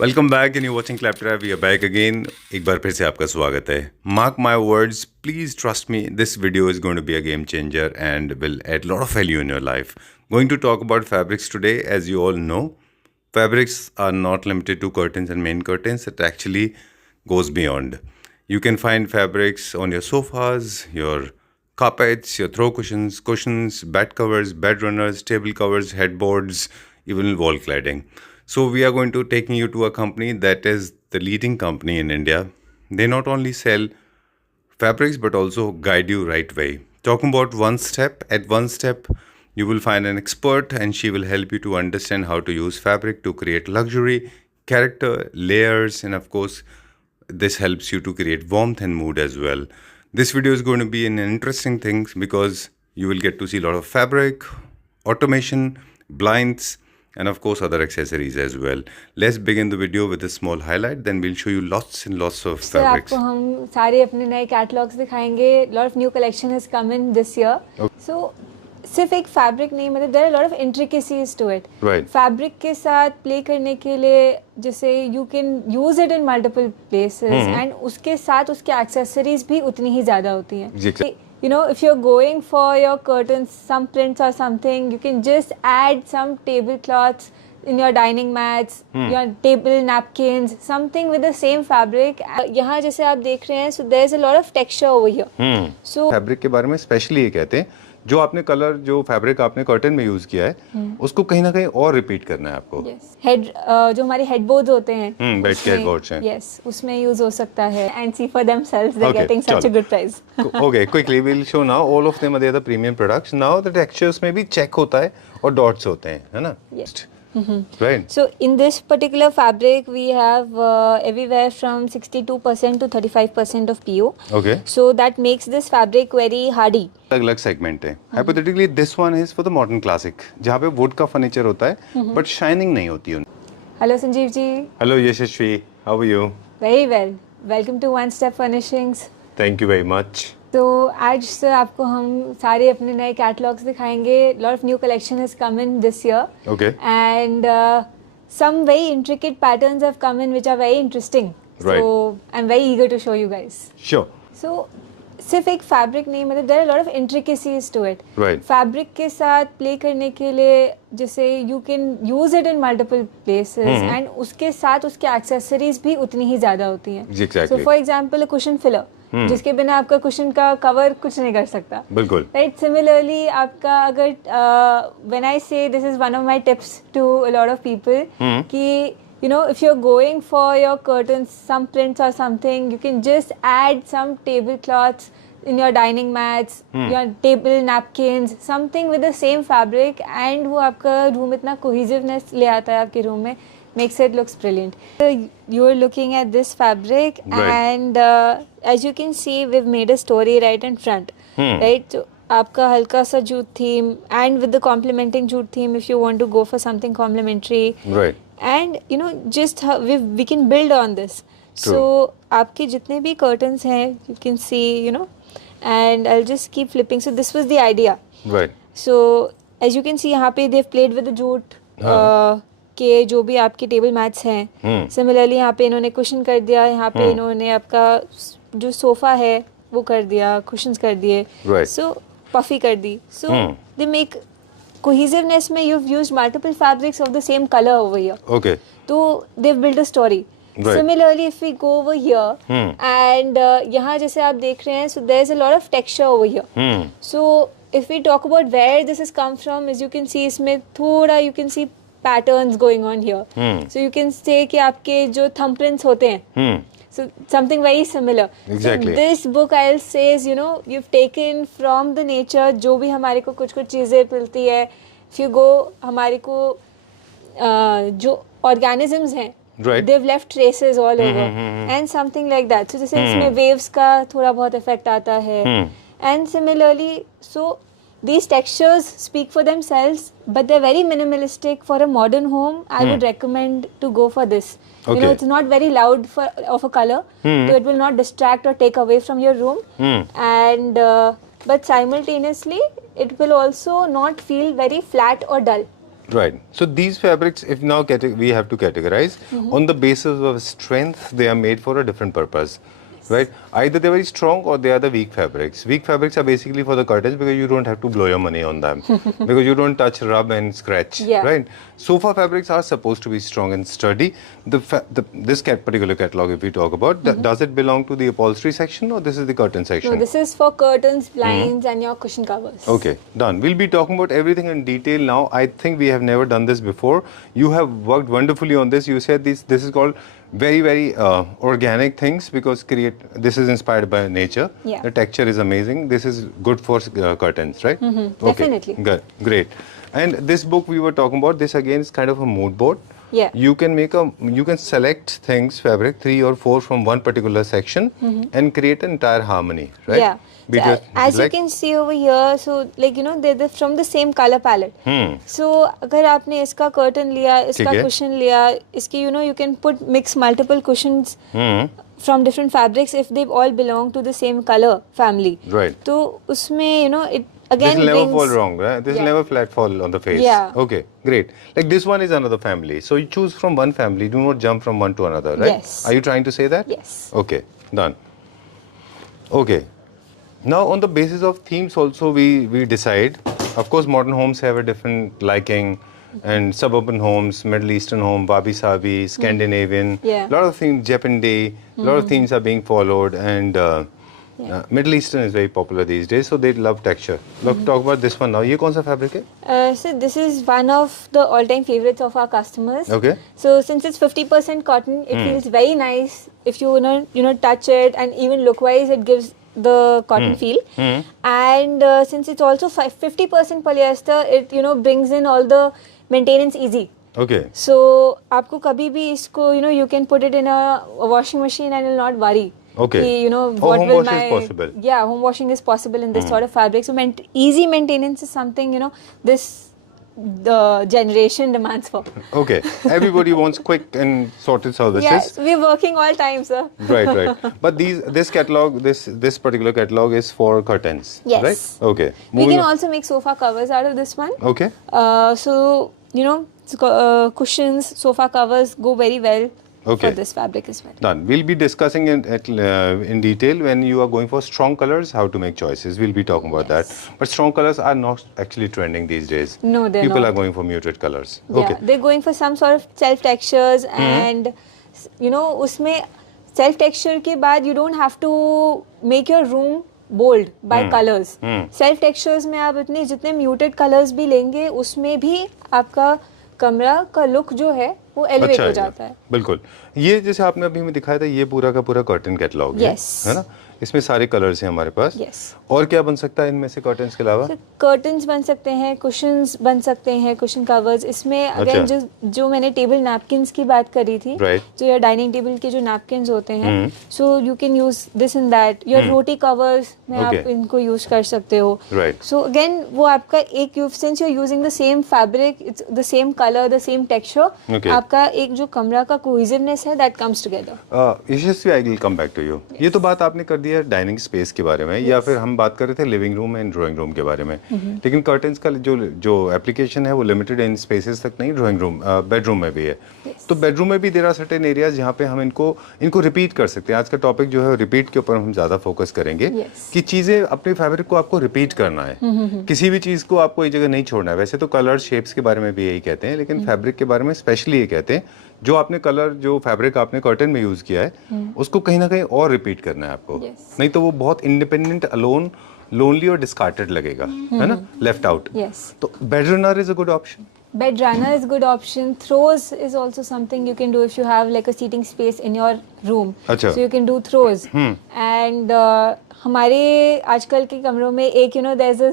Welcome back and you watching Claptrap we are back again. एक बार फिर से आपका स्वागत है। Mark my words, please trust me, this video is going to be a game changer and will add lot of value in your life. Going to talk about fabrics today. As you all know, fabrics are not limited to curtains and main curtains. It actually goes beyond. You can find fabrics on your sofas, your carpets, your throw cushions, bed covers, bed runners, table covers, headboards, even wall cladding. So we are going to taking you to a company that is the leading company in India. They not only sell fabrics but also guide you right way. Talking about one step, at one step you will find an expert and she will help you to understand how to use fabric to create luxury, character, layers, and of course this helps you to create warmth and mood as well. This video is going to be an interesting thing because you will get to see a lot of fabric, automation, blinds, and of course other accessories as well. Let's begin the video with a small highlight, then we'll show you lots and lots of sir fabrics. आपको हम सारे अपने नए catalogues दिखाएंगे. Lot of new collection has come in this year. So सिर्फ एक fabric नहीं, मतलब there are lot of intricacies to it. Right. Fabric के साथ प्ले करने के लिए जैसे you can use it in multiple places and उसके साथ उसके एक्सेसरीज भी उतनी ही ज़्यादा होती हैं. Exactly. You know, if you're going for your curtains, some prints or something, you can just add some tablecloths in your dining mats, your table napkins, something with the same fabric. यहाँ जैसे आप देख रहे हैं, so there's a lot of texture over here. So fabric के बारे में specially ये कहते हैं, जो आपने कलर, जो फैब्रिक आपने कर्टन में यूज किया है उसको कहीं ना कहीं और रिपीट करना है आपको. yes, हेड जो हमारे हेडबोर्ड्स होते हैं, बेड के हेडबोर्ड्स हैं. yes, उसमें यूज हो सकता है. and see for themselves, they're Okay, getting such a चलो. good price. Okay, quickly we'll show now. All of them are the premium products. Now the textures में भी चेक होता है और डॉट्स होते हैं, है ना? Yes. Right. So in this particular fabric, we have everywhere from 62% to 35% of PU. Okay. So that makes this fabric very hardy. अलग अलग सेगमेंट है. Hypothetically, this one is for the modern classic, जहाँ पे would का furniture होता है, but shining नहीं होती है. Hello Sanjeev ji. Hello Yashasvi, how are you? Very well. Welcome to One Step Furnishings. Thank you very much. तो आज सर आपको हम सारे अपने नए कैटलॉग्स दिखाएंगे. Lot of new collection has come in this year. Okay. And some very intricate patterns have come in which are very interesting. Right. So I'm very eager to show you guys. Sure. So सिर्फ एक fabric नहीं, मतलब there are lot of intricacies to it. Right. Fabric के साथ play करने के लिए जैसे you can use it in multiple places and उसके साथ उसके एक्सेसरीज भी उतनी ही ज़्यादा होती हैं. Exactly. So for example cushion filler, जिसके बिना आपका कुशन का कवर कुछ नहीं कर सकता. बिल्कुल. राइट. सिमिलरली आपका अगर when I say this is one of my tips to a lot of people कि you know, if you're going for your curtains, some prints or something, you can just add some tablecloths in your dining mats, your table napkins, something with the same fabric, and वो आपका room इतना cohesiveness ले आता है आपके room में, makes it looks brilliant. So you're looking at this fabric, Right. and as you can see, we've made a story right in front, right? So आपका हल्का सा jute theme, and with the complementing jute theme, if you want to go for something complementary. Right. And you know, just we can build on this. True. So आपके जितने भी curtains हैं, you can see, you know, and I'll just keep flipping. So this was the idea. Right. So as you can see, यहाँ पे they've played with the jute के जो भी आपके टेबल मैट्स हैं. Similarly यहाँ पे इन्होंने कुशन कर दिया, यहाँ पे इन्होंने आपका जो सोफा है वो कर दिया, कुशंस कर दिए. Right. So puffy कर दी. So they make cohesiveness में you've used multiple fabrics of the same color over here. Okay. So they've built a story. Right. Similarly, if we go over here and यहाँ जैसे आप देख रहे हैं, so there's a lot of texture over here. So if we talk about where this has come from, as you can see, इसमें थोड़ा you can see patterns going on here. So you can say कि आपके जो thumbprints होते हैं. So something very similar. Exactly. So this book I'll say is, you know, you've taken from the nature जो भी हमारे को कुछ चीज़ें मिलती है. If you go हमारे को जो organisms हैं, Right. they've left traces all over and something like that. So जैसे इसमें waves का थोड़ा बहुत effect आता है. And similarly, so these textures speak for themselves, but they're very minimalistic. For a modern home, I would recommend to go for this. You know, Okay. it's not very loud of a color, so it will not distract or take away from your room. And but simultaneously, it will also not feel very flat or dull. Right. So these fabrics, if now we have to categorize on the basis of strength, they are made for a different purpose. Right? Either they're very strong or they are the weak fabrics. Weak fabrics are basically for the curtains because you don't have to blow your money on them because you don't touch, rub, and scratch. Yeah. Right? Sofa fabrics are supposed to be strong and sturdy. This particular catalog, if we talk about, does it belong to the upholstery section or this is the curtain section? No, this is for curtains, blinds, and your cushion covers. Okay, done. We'll be talking about everything in detail now. I think we have never done this before. You have worked wonderfully on this. You said this is called very organic things because this is inspired by nature. Yeah. The texture is amazing. This is good for curtains, right? Okay. Definitely. Good, great. And this book we were talking about, this again is kind of a mood board. Yeah. You can select things, fabric, 3 or 4 from one particular section and create an entire harmony, right? Yeah. Be So, it as you black- can see over here, so like you know they're from the same color palette. So अगर आपने इसका curtain लिया, इसका ठीक है। cushion लिया, इसकी you can mix multiple cushions from different fabrics if they all belong to the same color family. Right. तो उसमें it This again will never brings fall wrong, right? This will Yeah. never flat fall on the face. Yeah. Okay, great. Like this one is another family. So you choose from one family. Do not jump from one to another, right? Yes. Are you trying to say that? Yes. Okay, done. Okay. Now on the basis of themes also we decide. Of course, modern homes have a different liking. And suburban homes, Middle Eastern home, Wabi Sabi, Scandinavian, Yeah. lot of things, Japanese, lot of themes are being followed, and Middle Eastern is very popular these days, so they love texture. Let's talk about this one now. ये कौन सा fabric है? So this is one of the all-time favorites of our customers. Okay. So since it's 50% cotton, it feels very nice if you touch it, and even look-wise, it gives the cotton feel. And since it's also 50% polyester, it brings in all the maintenance easy. Okay. So आपको कभी भी इसको you can put it in a washing machine and it will not worry. Okay. कि, what home will wash my is possible. Yeah, home washing is possible in this sort of fabric. So easy maintenance is something the generation demands for. Okay. Everybody wants quick and sorted services. Yes, we're working all time, sir. Right. But this catalog, this particular catalog is for curtains. Yes. Right. Okay. We Moving can on. also make sofa covers out of this one. Okay. So cushions, sofa covers go very well Okay. for this fabric as well. Done. We'll be discussing in detail when you are going for strong colors, how to make choices. We'll be talking about that. But strong colors are not actually trending these days. No, they're People not. are going for muted colors. Yeah, Okay. they're going for some sort of self textures, and उसमें self texture के बाद you don't have to make your room bold by colors. Self textures में आप जितने muted colors भी लेंगे, उसमें भी आपका कमरा का लुक जो है वो एलिवेट हो जाता है. बिल्कुल. ये जैसे आपने अभी में दिखाया था, ये पूरा का पूरा कर्टन कैटलॉग Yes. है ना? इसमें सारे कलर्स हैं हमारे पास. Yes. और क्या बन सकता है इनमें से कर्टन्स के अलावा? कर्टन्स बन सकते हैं, कुशन्स बन सकते हैं, कुशन कवर्स. इसमें अगेन जो मैंने टेबल नैपकिन्स की बात करी थी, Right. जो या डाइनिंग टेबल के जो नैपकिन्स होते हैं, so you can use this in that. Your roti covers में आप Okay. इनको यूज कर सकते हो. Right. सो अगेन वो आपका एक since you are using the same fabric, it's the same colour, the same texture, Okay. आपका एक जो कमरा का कोहेसिवनेस है that comes together. Yashasvi, I will come back to you. ये तो बात आपने कर दी है डाइनिंग स्पेस के बारे में, या फिर हम बात कर रहे थे living room and drawing room के बारे में. लेकिन कर्टन्स का जो एप्लीकेशन है वो लिमिटेड इन स्पेसेस तक नहीं, ड्राइंग रूम, बेडरूम में भी है. तो बेडरूम में भी देयर आर सर्टेन एरियाज जहाँ पे हम इनको रिपीट कर सकते हैं. आज का टॉपिक जो है रिपीट के ऊपर हम ज़्यादा फोकस करेंगे. Yes. कि चीज़ें अपने फैब्रिक को आपको रिपीट करना है. किसी भी चीज़ को आपको एक जगह नहीं छोड़ना है. वैसे तो कलर शेप्स के बारे में भी यही कहते हैं, लेकिन फैब्रिक के बारे में स्पेशली ये कहते हैं जो आपने कलर, जो फैब्रिक आपने कर्टन में यूज़ किया है, उसको कहीं ना कहीं और रिपीट करना है आपको. Yes. नहीं तो वो बहुत इंडिपेंडेंट, अलोन, लोनली और डिस्कार्टेड लगेगा, है ना, लेफ्ट आउट. Yes. तो bed runner is a good option. Bed runner is good option. Throws is also something you can do if you have like a seating space in your room. अच्छा. So you can do throws. And हमारे आजकल के कमरों में एक there's a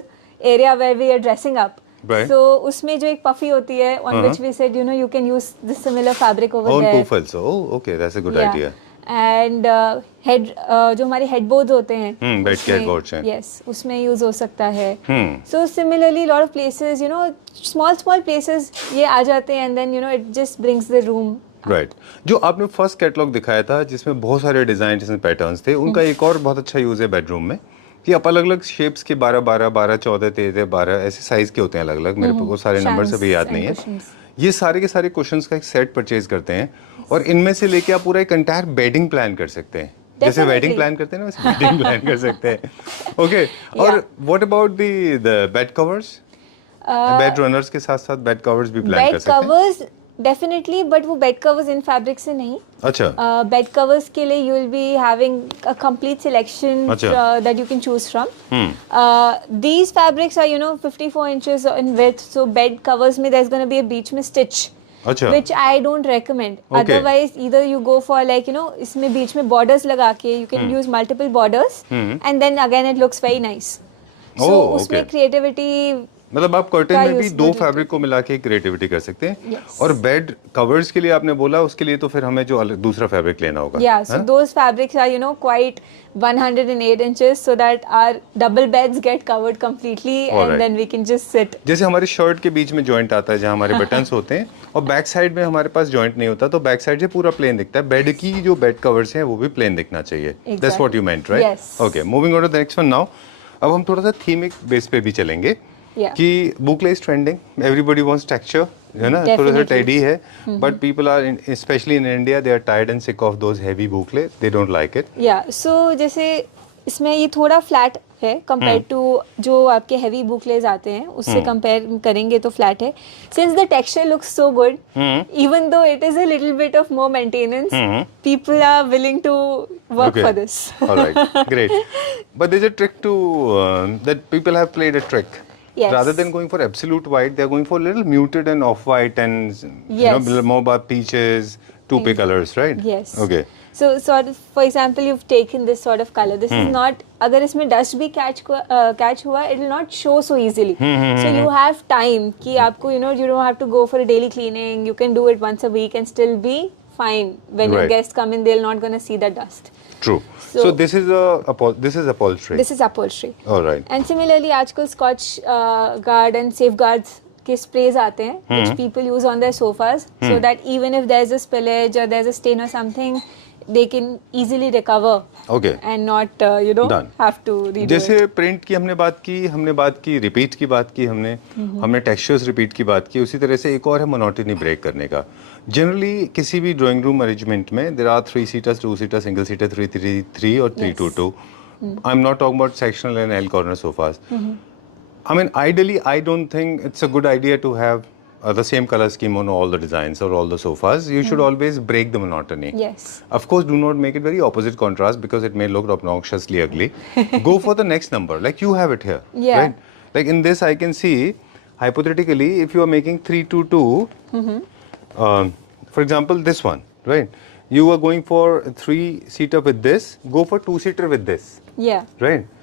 area where we are dressing up. Right. So उसमें जो एक puffy होती है on which we said you can use this similar fabric over on there. Pouf also. Oh, okay, that's a good Yeah. Idea. And head जो हमारे headboards होते हैं, bed के headboards हैं. yes, उसमें यूज हो सकता है. Hmm. So similarly, lot of places, small places ये आ जाते हैं, and then it just brings the room. Right. जो आपने फर्स्ट कैटलॉग दिखाया था जिसमें बहुत सारे डिजाइन, जिसमें पैटर्न्स थे, उनका एक और बहुत अच्छा यूज है बेडरूम में. ये आप अलग अलग शेप्स के 12 12 12 14 13 12 ऐसे साइज के होते हैं अलग अलग, मेरे को सारे नंबर्स अभी याद नहीं है। ये सारे के सारे कुशन्स का एक सेट परचेज करते हैं और इनमें से लेके आप पूरा एक एंटायर बेडिंग प्लान कर सकते हैं। जैसे वेडिंग प्लान करते हैं ना वैसे बेडिंग प्लान कर सकते हैं। ओके और what about the bed covers? Bed runners के साथ साथ बेड कवर्स भी प्लान कर सकते हैं। बेड कवर्स डेफिनेटली, बट वो बेड कवर्स इन फैब्रिक से नहीं। अच्छा। बेड कवर्स के लिए you will be having a complete selection that you can choose from. These fabrics are 54 inches in width, so bed covers में there is gonna be a बीच में stitch, which I don't recommend. Okay. Otherwise, either you go for like इसमें बीच में borders लगा के you can use multiple borders, and then again it looks very nice. So उसमें creativity, मतलब आप curtain में भी दो फैब्रिक को मिला के क्रिएटिविटी कर सकते हैं। yes. और बेड कवर्स के लिए आपने बोला, उसके लिए तो फिर हमें जो दूसरा फैब्रिक लेना होगा। Yeah, so those fabrics are quite 108 inches, so that our double beds get covered completely, and then we can just sit. जैसे हमारी शर्ट के बीच में जॉइंट आता है जहाँ हमारे बटन्स होते हैं, और बैक साइड में हमारे पास जॉइंट नहीं होता, तो बैक साइड से पूरा प्लेन दिखता है। बेड की जो बेड कवर्स हैं वो भी प्लेन दिखना चाहिए। That's what you meant, right? Yes. Okay, moving on to the next one now. अब हम थोड़ा सा थीमिक बेस पे भी चलेंगे। कि boucle is trending, everybody wants texture, है ना, थोड़ा सा टेडी है, but people are specially in India they are tired and sick of those heavy boucle, they don't like it. या सो जैसे इसमें ये थोड़ा फ्लैट है कंपेयर टू जो आपके हेवी बुकलेज आते हैं, उससे कंपेयर करेंगे तो फ्लैट है। Since the texture looks so good, even though it is a little bit of more maintenance, people are willing to work for this. Alright, great, but there is a trick to that people have played a trick. Yes. Rather than going for absolute white, they are going for a little muted and off-white and more about peaches, taupe colors, right? Yes. Okay. So sort of, for example, you've taken this sort of color. This is not, अगर इसमें dust भी catch हुआ, it will not show so easily. So you have time कि आपको you don't have to go for a daily cleaning. You can do it once a week and still be fine. When your guests come in, they're not gonna see the dust. True. So this is upholstery. This is upholstery. All right. And similarly, आजकल Scotch Guard and Safeguards के sprays आते हैं, which people use on their sofas, so that even if there's a spillage or there's a stain or something, they can easily recover. Okay. And not have to redo it. जैसे print की हमने बात की repeat की बात की हमने textures repeat की बात की, उसी तरह से एक और है मोनोटनी ब्रेक करने का। जनरली किसी भी ड्राइंग रूम अरेंजमेंट में there are 3 seaters, 2 seater, single seater, 3 और 3-2-2. I am not talking about sectional and L corner sofas. I mean, ideally, I don't think it's a good idea to have the same color scheme on all the designs or all the sofas. You should always break the monotony. Yes. Of course, do not make it very opposite contrast because it may look obnoxiously ugly. Go for the next number, like you have it here. Yeah. Right? Like in this, I can see, hypothetically, if you are making 3-2-2, for example, this one, right? You are going for 3-seater with this, go for 2-seater with this. Yeah. Right?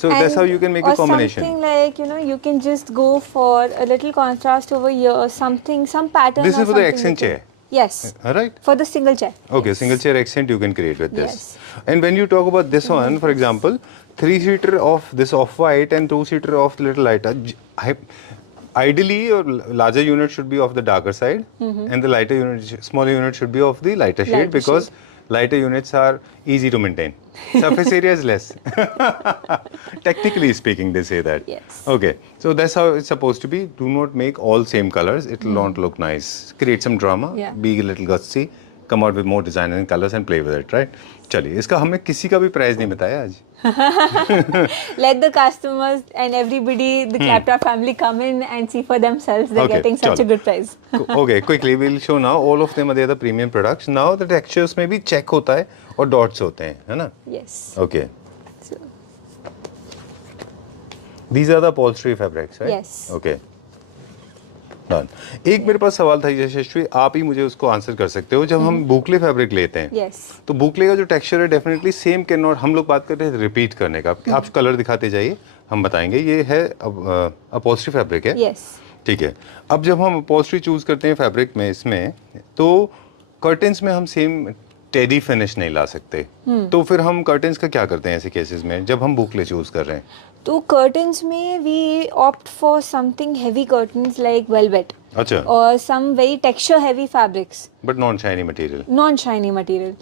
So that's how you can make a combination. Or something like, you can just go for a little contrast over here or something, some pattern. This is for the accent chair. Yes. All right. For the single chair. Okay, single chair accent you can create with this. Yes. And when you talk about this one, for example, 3-seater of this off-white and 2-seater of little lighter. Ideally, your larger unit should be of the darker side, and the lighter unit, smaller unit should be of the lighter shade, because lighter units are easy to maintain. Surface area is less. Technically speaking, they say that. Yes. Okay, so that's how it's supposed to be. Do not make all same colors. It will not look nice. Create some drama. Yeah. Be a little gutsy. Come out with more design and colors and play with it, right? चलिए, इसका हमने किसी का भी price नहीं बताया आज. Let the customers and everybody, the Claptrap family, come in and see for themselves. They're getting such a good price. Okay, quickly we'll show now. All of them are the premium products. Now the textures में भी check होता है और dots होते हैं, है ना? Yes. Okay. So, these are the upholstery fabrics, right? Yes. Okay. Done. एक मेरे पास सवाल था यशस्वी, आप ही मुझे उसको आंसर कर सकते हो। जब हम बुकले फैब्रिक लेते हैं, yes. तो बुकले का जो टेक्सचर है डेफिनेटली सेम कैन नॉट, हम लोग बात कर रहे हैं रिपीट करने का। आप कलर दिखाते जाइए, हम बताएंगे। ये है अपहोल्स्ट्री फैब्रिक है, yes. ठीक है। अब जब हम अपहोल्स्ट्री चूज करते हैं फैब्रिक में, इसमें तो कर्टन्स में हम सेम टेडी फिनिश नहीं ला सकते, तो फिर हम कर्टन्स का क्या करते हैं ऐसे केसेस में जब हम बुकले चूज कर रहे हैं? तो कर्टन्स में we opt for something heavy curtains like velvet. अच्छा. or some very texture heavy fabrics, But non-shiny material. non-shiny material.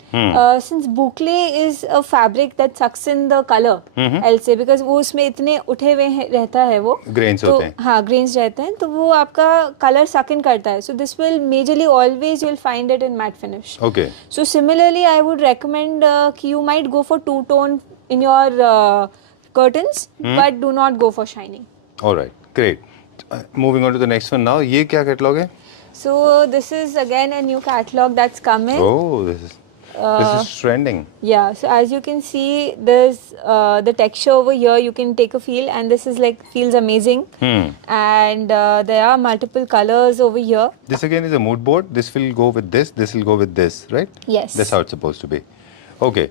Since boucle is a fabric that sucks in the color, I'll say, because वो उसमें इतने उठे हुए रहता है वो, Grains तो होते हैं. हाँ grains रहते हैं, तो वो आपका color suck in करता है. So this will majorly always you'll find it in matte finish. Okay. So similarly, I would recommend कि you might go for two tone in your curtains, but do not go for shiny. All right. Great. Moving on to the next one now. ये क्या catalogue है? So this is again a new catalog that's coming. Oh, this is trending. Yeah, so as you can see, there's the texture over here. You can take a feel, and this is like feels amazing. And there are multiple colors over here. This again is a mood board. This will go with this. This will go with this, right? Yes. That's how it's supposed to be. Okay.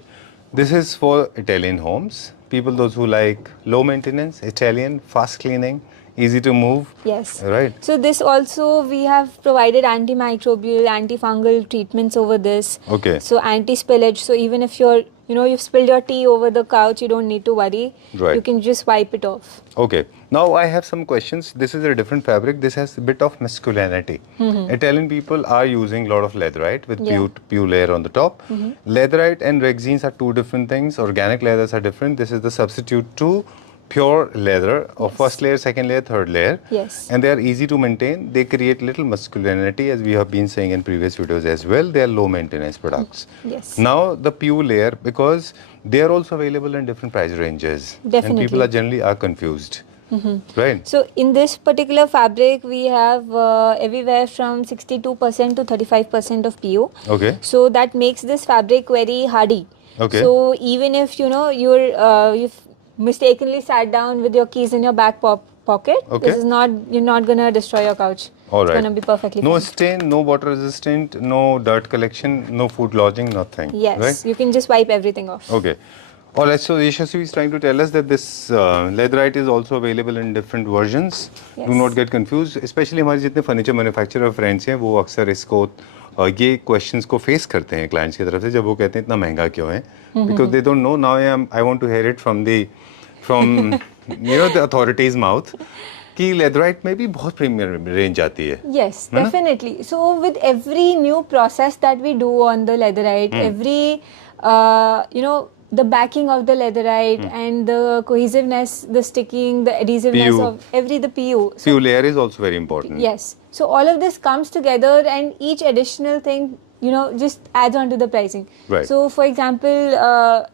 This is for Italian homes. People, those who like low maintenance, Italian, fast cleaning, easy to move. Yes. Right. So this also we have provided antimicrobial, antifungal treatments over this. Okay. So anti-spillage. So even if you've spilled your tea over the couch, you don't need to worry. Right. You can just wipe it off. Okay. Now I have some questions. This is a different fabric. This has a bit of masculinity. Italian people are using a lot of leatherite with pew layer on the top. Leatherite and rexines are two different things. Organic leathers are different. This is the substitute to pure leather of first layer, second layer, third layer. Yes. And they are easy to maintain. They create little masculinity, as we have been saying in previous videos as well. They are low maintenance products. Yes. Now the pew layer, because they are also available in different price ranges. Definitely. And people are generally confused. Right. So in this particular fabric, we have everywhere from 62% to 35% of PU. Okay. So that makes this fabric very hardy. Okay. So even if you've mistakenly sat down with your keys in your back pocket, Okay. you're not gonna destroy your couch. All right. It's gonna be perfectly No fine. stain, no water resistant, no dirt collection, no food lodging, nothing. Yes, Right. you can just wipe everything off. Okay. All right. So Yashasvi is trying to tell us that this leatherite is also available in different versions. Yes. Do not get confused. Especially हमारे जितने furniture manufacturer friends हैं वो अक्सर इसको ये questions को face करते हैं क्लाइंट्स की तरफ से जब वो कहते हैं इतना महंगा क्यों है because they don't know now I want to hear it from the authority's mouth कि लेदराइट में भी बहुत प्रीमियम रेंज आती है. Yes, definitely. So with every new process that we do on the leatherite, every the backing of the leatherite and the cohesiveness, the sticking, the adhesiveness PU. of the PU. So, Few layer is also very important. yes. So all of this comes together, and each additional thing, just adds on to the pricing. Right. So for example,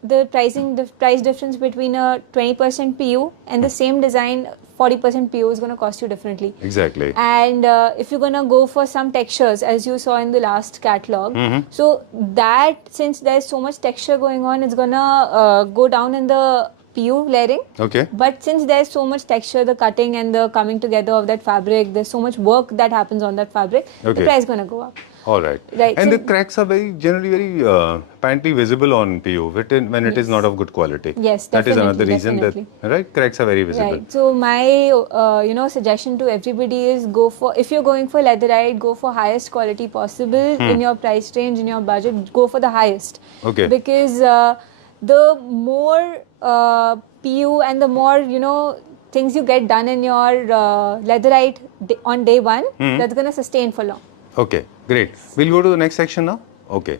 the price difference between a 20% PU and the same design, 40% PU is going to cost you differently. Exactly. And if you're gonna go for some textures, as you saw in the last catalog, so that since there's so much texture going on, it's gonna go down in the PU layering. Okay. But since there's so much texture, the cutting and the coming together of that fabric, there's so much work that happens on that fabric, Okay. the price is gonna go up. All right. Right, And so- the cracks are generally very apparently visible on PU when it is not of good quality. Yes, That is another definitely, reason definitely. that right cracks are very visible. Right. So my suggestion to everybody is if you're going for leatherite, go for highest quality possible in your price range, in your budget. Go for the highest. Okay. Because the more PU and the more things you get done in your leatherite on day one, that's gonna sustain for long. Okay, great. We'll go to the next section now. Okay.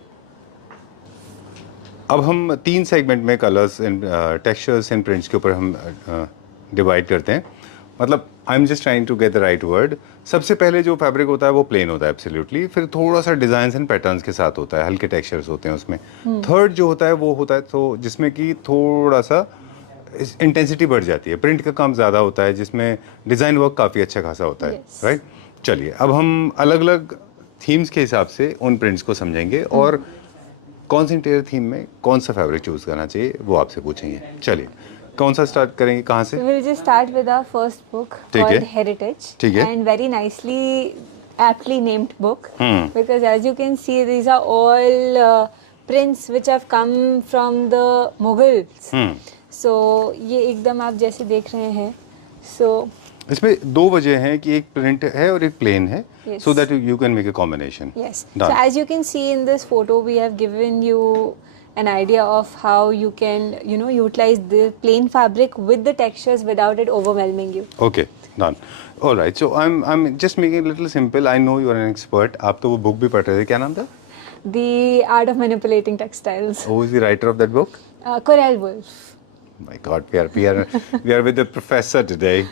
अब हम 3 segment में colours and textures and prints के ऊपर हम divide करते हैं. मतलब I am just trying to get the right word. सबसे पहले जो फैब्रिक होता है वो प्लेन होता है एब्सोल्युटली. फिर थोड़ा सा डिजाइंस एंड पैटर्न्स के साथ होता है, हल्के टेक्सचर्स होते हैं उसमें. थर्ड जो होता है वो होता है तो जिसमें कि थोड़ा सा इंटेंसिटी बढ़ जाती है, प्रिंट का काम ज़्यादा होता है, जिसमें डिज़ाइन वर्क काफ़ी अच्छा खासा होता है. Yes. राइट. चलिए अब हम अलग अलग थीम्स के हिसाब से उन प्रिंट्स को समझेंगे और कौन सी इंटीरियर थीम में कौन सा फैब्रिक चूज़ करना चाहिए वो आपसे पूछेंगे. चलिए कौन सा स्टार्ट करेंगे, कहाँ से? So we'll just start with our first book ठीक है. called Heritage, ठीक है. and very nicely, aptly named book, because as you can see, these are all prints which have come from the Mughals. So ये एकदम आप जैसे देख रहे हैं. So इसमें 2 वजह हैं कि एक प्रिंट है और एक प्लेन है, Yes. so that you can make a combination. yes. Done. So as you can see in this photo, we have given you an idea of how you can utilize the plain fabric with the textures without it overwhelming you. Okay, done. All right, so I'm just making it a little simple. I know you are an expert. आप तो वो book भी पढ़ रहे थे, क्या नाम था? The Art of Manipulating Textiles. Who is the writer of that book? Corel Wolf. My God, we are with the professor today.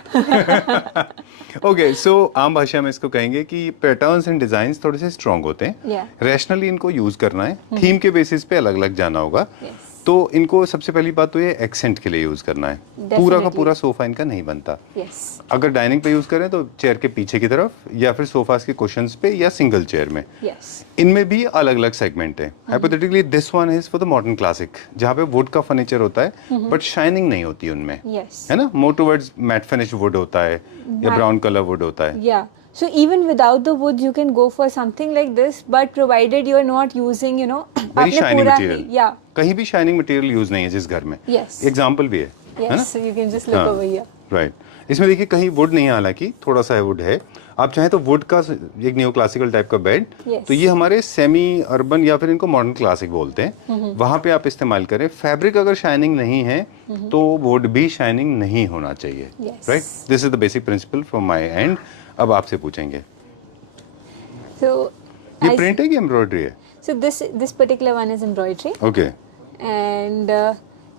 Okay, so आम भाषा में इसको कहेंगे कि पैटर्न्स एंड डिजाइन्स थोड़े से स्ट्रॉन्ग होते हैं. Yeah. रैशनली इनको यूज करना है, थीम के बेसिस पे अलग अलग जाना होगा. Yes. तो इनको सबसे पहली बात तो ये एक्सेंट के लिए यूज करना है. पूरा का पूरा सोफा इनका नहीं बनता. Yes. अगर डाइनिंग पे यूज करें तो चेयर के पीछे की तरफ या फिर सोफास के कुशंस पे या सिंगल चेयर में. Yes. इनमें भी अलग अलग सेगमेंट है. Hypothetically this one is for the modern classic, जहाँ पे वुड का फर्नीचर होता है बट शाइनिंग नहीं होती उनमें. Yes. है ना, more towards matte finish would होता है या ब्राउन कलर वुड होता है. Yeah. So even without the wood, you can go for something like this, but provided you are not using, you know, very आपने shining पूरा material. yeah. कहीं भी shining material use नहीं है जिस घर में. Yes. एग्जाम्पल भी है ना. Yes. So you can just look हाँ. over here. राइट. इसमें देखिए कहीं वुड नहीं है, हालांकि थोड़ा सा वुड है. आप चाहें तो वुड का एक न्यू क्लासिकल टाइप का बेड, Yes. तो ये हमारे सेमी अर्बन या फिर इनको मॉडर्न क्लासिक बोलते हैं, वहां पे आप इस्तेमाल करें. फैब्रिक अगर शाइनिंग नहीं है तो वुड भी शाइनिंग नहीं होना चाहिए. Yes. Right. This is the basic principle from my and. अब आपसे पूछेंगे So ये I- प्रिंट है कि एम्ब्रॉयडरी है? so this particular one is embroidery, okay. and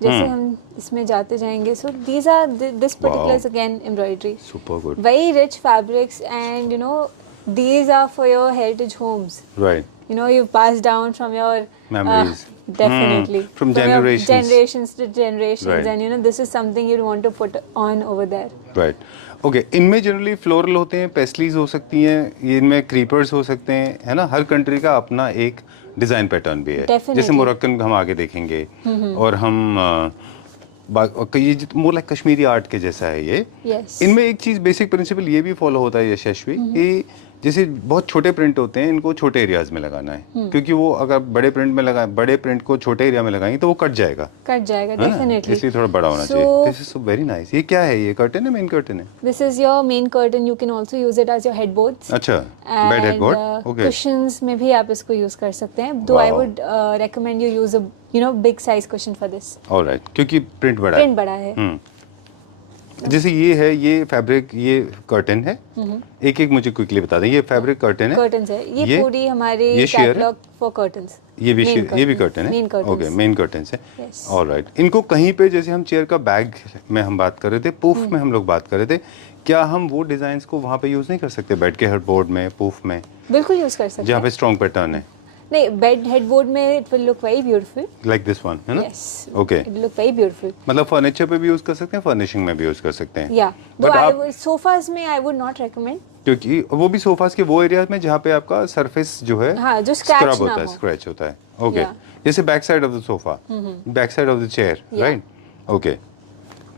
जैसे हम इसमें जाते जाएंगे, so these are this particular is again embroidery. Super good. Very rich fabrics, and you know these are for your heritage homes. Right. You know, you've passed down from your Memories. definitely From your generations. generations to generations, Right. and you know this is something you'd want to put on over there. Right. Okay. इनमें generally floral होते हैं, पेस्टलीज हो सकती हैं, ये इनमें creepers हो सकते हैं, है ना. हर कंट्री का अपना एक डिजाइन पैटर्न भी है. Definitely. जैसे मोरक्कन हम आगे देखेंगे और हम ये मोर लाइक कश्मीरी आर्ट के जैसा है ये. Yes. इनमें एक चीज बेसिक प्रिंसिपल ये भी फॉलो होता है यशस्वी, कि जैसे बहुत छोटे प्रिंट होते हैं, इनको छोटे एरियाज में लगाना है, क्योंकि वो अगर बड़े प्रिंट में लगाए, बड़े प्रिंट को छोटे एरिया में लगाएंगे तो वो कट जाएगा. कट जाएगा है ना? definitely. इसलिए थोड़ा बड़ा होना So- चाहिए. This is so very nice. ये क्या है? ये कर्टन है, मेन कर्टन है? This is your main curtain. You can also use it as your headboards. अच्छा. Bed And headboard. Okay. cushions में भी आप इसको use कर सकते हैं. Though I Wow. would recommend you use a big size cushion for this. Alright. क्योंकि print बड़ा है. Print बड़ा है. जैसे ये है, ये फैब्रिक, ये कर्टन है. एक एक मुझे क्विकली बता दें. ये फैब्रिक कर्टन है. Curtains है. ये पूरी हमारी ये sheer है? catalog for curtains. ये भी Main ये भी curtains. कर्टन है. Main curtains. Okay. Main curtain है. Yes. ऑलराइट. इनको कहीं पे, जैसे हम चेयर का बैग में हम बात कर रहे थे, पूफ में हम लोग बात कर रहे थे, क्या हम वो डिजाइन्स को वहाँ पे यूज नहीं कर सकते? बेड के हेडबोर्ड में, पूफ में, बिल्कुल यूज कर सकते जहाँ हैं. पे स्ट्रॉन्ग पैटर्न है, नहीं, बेड हेडबोर्ड में it will look very beautiful. Like this one, है ना. Yes. Okay. It will look very beautiful. मतलब फर्नीचर पे भी यूज कर सकते हैं, फर्निशिंग में भी यूज कर सकते हैं. Yeah. Though But I आप- would, sofas में I would not recommend. क्योंकि वो भी सोफास के वो एरिया में जहाँ पे आपका सरफेस जो है हाँ, जो scratch स्क्रब ना होता है, हो. स्क्रैच होता है. ओके. Yeah. जैसे back side of the sofa, back side of the chair, Yeah. Right. Okay.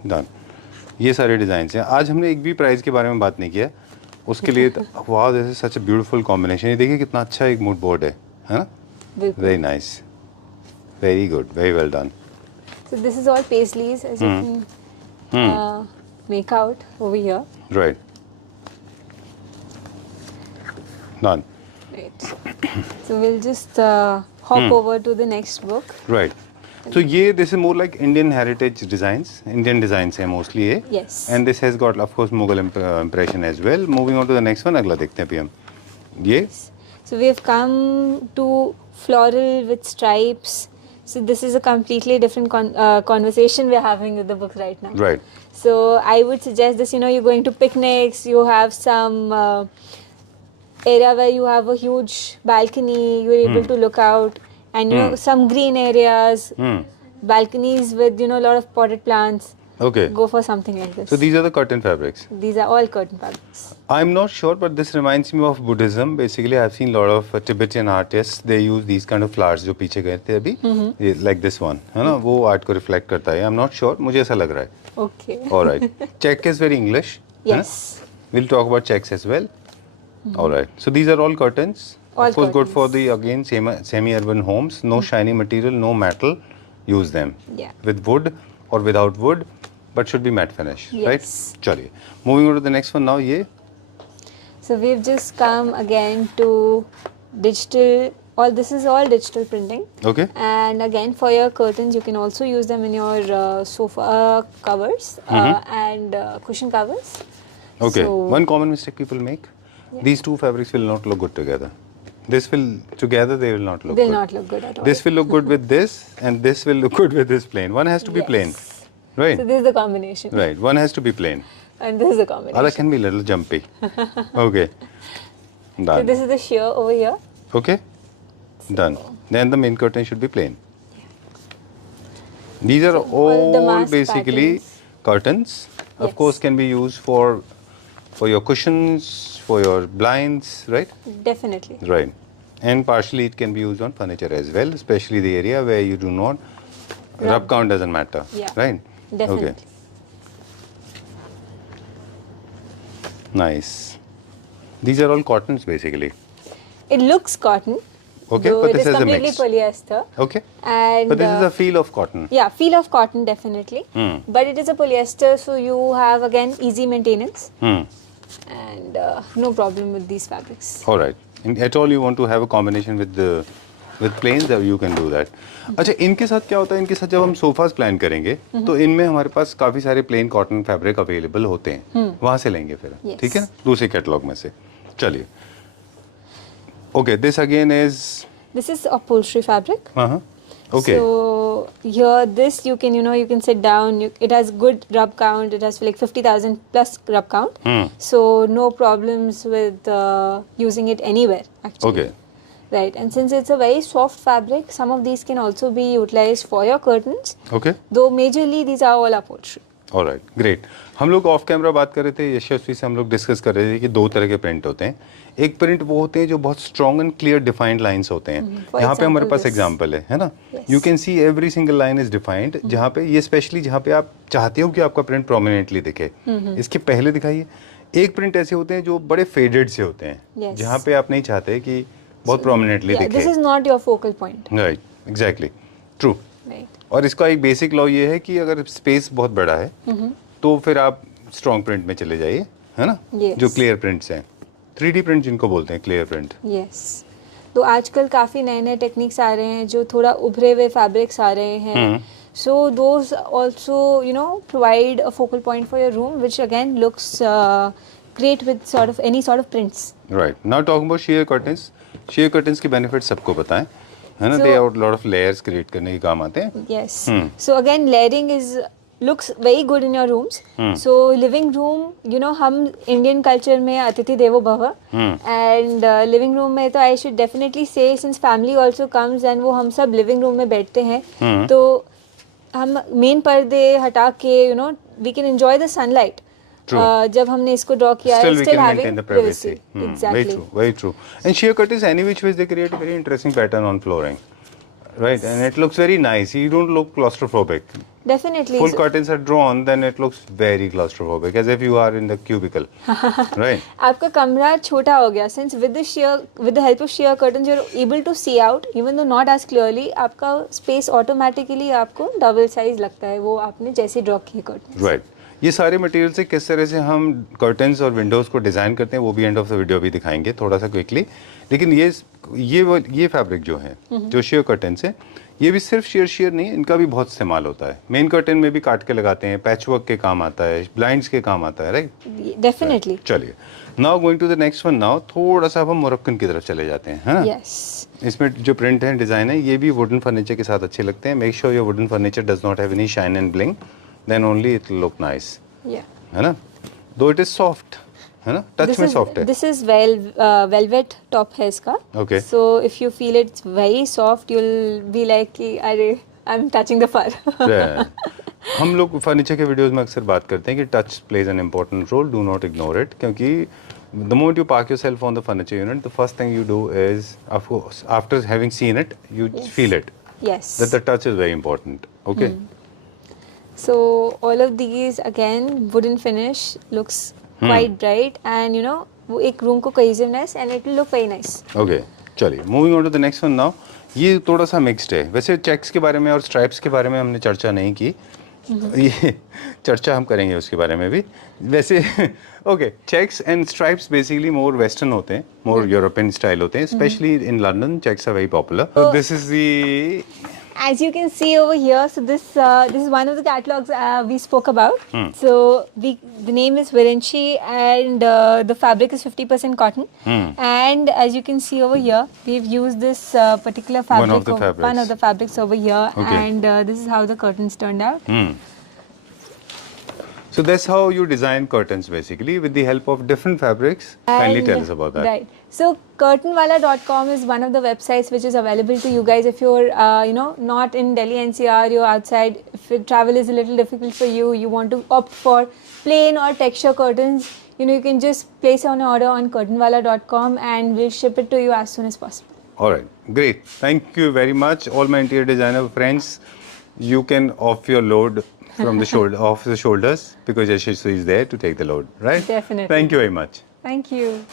Done. ये सारे डिजाइन हैं. आज हमने एक भी प्राइस के बारे में बात नहीं किया. उसके लिए वाह, this is such a beautiful combination. ये देखिए कितना अच्छा एक मूड बोर्ड है ना. बिल्कुल. Very nice. Very good. Very well done. So this is all paisleys, as you can make out over here. Right. Done. Right. So we'll just hop over to the next book. Right. तो ये this is more like Indian heritage designs, Indian designs हैं mostly ये. Yes. And this has got of course Mughal impression as well. Moving on to the next one. अगला देखते हैं अभी हम. ये So we have come to floral with stripes. So this is a completely different conversation we're having with the book right now. Right. So I would suggest this. You're going to picnics. You have some area where you have a huge balcony. You're able to look out, and some green areas, balconies with a lot of potted plants. Okay. Go for something like this. So these are the curtain fabrics. These are all curtain fabrics. I'm not sure, but this reminds me of Buddhism. Basically, I've seen a lot of Tibetan artists. They use these kind of flowers जो पीछे गए थे अभी, like this one, है ना. वो art को reflect करता है. I'm not sure. मुझे ऐसा लग रहा है. Okay. All right. Czech is very English. है ना? Yes. We'll talk about Czechs as well. All right. So these are all curtains. All Of course, good for curtains. the again semi-urban homes. No shiny material, no metal. Use them. Yeah. With wood or without wood, but should be matte finish, right? Yes. चलिए. Moving on to the next one now. ये So we've just come again to digital. This is all digital printing. okay. And again, for your curtains, you can also use them in your sofa covers and cushion covers. Okay. So, One common mistake people make. These two fabrics will not look good together. This will together they will not look they'll good. not look good at all. This will look good with this, and this will look good with this plain. One has to be plain, Yes. right? So this is the combination. Right. One has to be plain. And this is the combination. Other can be little jumpy. Okay. So Done. this is the sheer over here. Okay. Done. Then the main curtain should be plain. These are all the all mask basically patterns. curtains. Of Yes. course, can be used for your cushions, for your blinds, right? Definitely. Right. And partially it can be used on furniture as well, especially the area where you do not rub count doesn't matter. Yeah. Right? Definitely. Okay. Nice. These are all cottons basically. It looks cotton. Okay, though but it this is is a completely mix. polyester. Okay. And But this is a feel of cotton. yeah, feel of cotton definitely. Hmm. But it is a polyester, so you have again easy maintenance Hmm. and no problem with these fabrics. All right. At all you want to have a combination with plains, you can do that. अच्छा इनके साथ क्या होता है, इनके साथ जब हम सोफास प्लान करेंगे तो इनमें हमारे पास काफी सारे प्लेन कॉटन फैब्रिक अवेलेबल होते हैं, वहां से लेंगे फिर. Yes. ठीक है ना, दूसरे कैटलॉग में से. चलिए. Okay, this again is This is upholstery fabric. Okay. So here, this you can sit down. It has good rub count. It has like 50,000 plus rub count. So no problems with using it anywhere actually. Okay. Right, and since it's a very soft fabric, some of these can also be utilized for your curtains. Okay. Though majorly these are all upholstery. Alright, great. हम लोग of camera बात कर रहे थे, यशस्वी से हम लोग discuss कर रहे थे कि दो तरह के प्रिंट होते हैं. एक प्रिंट वो होते हैं जो बहुत strong and clear defined lines होते हैं. For यहाँ पे हमारे example, पास this. एग्जांपल है ना. Yes. You can see every single line is defined. जहाँ पे ये स्पेशली जहाँ पे आप चाहते हो कि आपका प्रिंट प्रोमिनेंटली दिखे. इसके पहले दिखाइए. एक प्रिंट ऐसे होते हैं जो बड़े फेडेड से होते हैं, Yes. जहाँ पे आप नहीं चाहते कि बहुत प्रोमिनेंटली Yeah, दिखे. this is not your focal point. Right, exactly, true. Right. और इसका एक बेसिक लॉ ये है कि अगर स्पेस बहुत बड़ा है तो फिर आप स्ट्रॉन्ग प्रिंट में चले जाइए, है ना. Yes. जो क्लियर प्रिंट्स हैं, 3D प्रिंट जिनको बोलते हैं, क्लियर प्रिंट. Yes. तो आजकल काफ़ी नए नए टेक्निक्स आ रहे हैं जो थोड़ा उभरे हुए फैब्रिक्स आ रहे हैं. So those also provide a focal point for your room, which again looks great with sort of any sort of prints. Right. Now talking about sheer curtains. Sheer curtains के benefits सबको बताएं, है ना. So- they are lot of layers create करने के काम आते हैं. Yes. So again, layering looks very good in your rooms. So living room, हम Indian culture में अतिथि देवो भव, and living room में तो I should definitely say since family also comes and वो हम सब living room में बैठते हैं, तो हम मेन पर्दे हटा के we can enjoy the sunlight. True. जब हमने इसको ड्रॉ किया Still है, we still can having maintain the privacy. Exactly. Very true, very true. And sheer curtains, any which ways they create a very interesting pattern on flooring, right? And it looks very nice. You don't look claustrophobic. Definitely. Full curtains are drawn, then it looks very claustrophobic, as if you are in the cubicle, right? आपका कमरा छोटा हो गया since with the help of sheer curtains you're able to see out even though not as clearly. आपका space automatically आपको double size लगता है वो आपने जैसे ड्रॉ किए curtains. Right. ये सारे मटेरियल से किस तरह से हम कर्टन्स और विंडोज को डिजाइन करते हैं वो भी एंड ऑफ द वीडियो भी दिखाएंगे थोड़ा सा क्विकली. लेकिन ये फैब्रिक जो है, जो शेयर कर्टन्स है, ये भी सिर्फ शेयर नहीं है, इनका भी बहुत इस्तेमाल होता है. मेन कर्टन में भी काट के लगाते हैं, पैचवर्क के काम आता है, ब्लाइंड्स के काम आता है, राइट. Definitely. चलिए, now going to the next one. Now थोड़ा सा अब हम मोरक्कन की तरफ चले जाते हैं, है ना. Yes. इसमें जो प्रिंट है, डिजाइन है, ये भी वुडन फर्नीचर के साथ अच्छे लगते हैं. Make sure your wooden furniture does not have any shine and bling, then only it will look nice, Yeah. है ना. दो इट इज सॉफ्ट, है ना, टच में सॉफ्ट है. This is velvet top है इसका. Okay. So if you feel it's very soft, you'll be like कि अरे I'm touching the fur. Yeah. हम लोग फर्नीचर के वीडियोस में अक्सर बात करते हैं कि touch plays an important role, do not ignore it. क्योंकि the moment you park yourself on the furniture unit, the first thing you do is after having seen it, you feel it Yes. that the touch is very important. Okay. So all of these again wooden finish looks quite bright and वो एक room को cohesiveness and it will look very nice. Okay, चलिए, moving on to the next one now. ये थोड़ा सा mixed है. वैसे checks के बारे में और स्ट्राइप्स के बारे में हमने चर्चा नहीं की, ये चर्चा हम करेंगे उसके बारे में भी. वैसे okay, checks and stripes basically more western होते हैं, मोर यूरोपियन स्टाइल होते हैं, specially in London checks are very popular. This is the as you can see over here, so this is one of the catalogs we spoke about. So the name is Virenchi, and the fabric is 50% cotton. And as you can see over here, we've used this particular fabric. One of the fabrics. One of the fabrics over here, Okay. and this is how the curtains turned out. So that's how you design curtains basically with the help of different fabrics. Kindly And- tell us about that. Right. So curtainwala.com is one of the websites which is available to you guys if you're not in Delhi NCR, you're outside. If travel is a little difficult for you, you want to opt for plain or texture curtains, you can just place an order on curtainwala.com and we'll ship it to you as soon as possible. All right, great. Thank you very much, all my interior designer friends. You can off your load from the shoulder, off the shoulders, because Yashasvi is there to take the load, right? Definitely. Thank you very much. Thank you.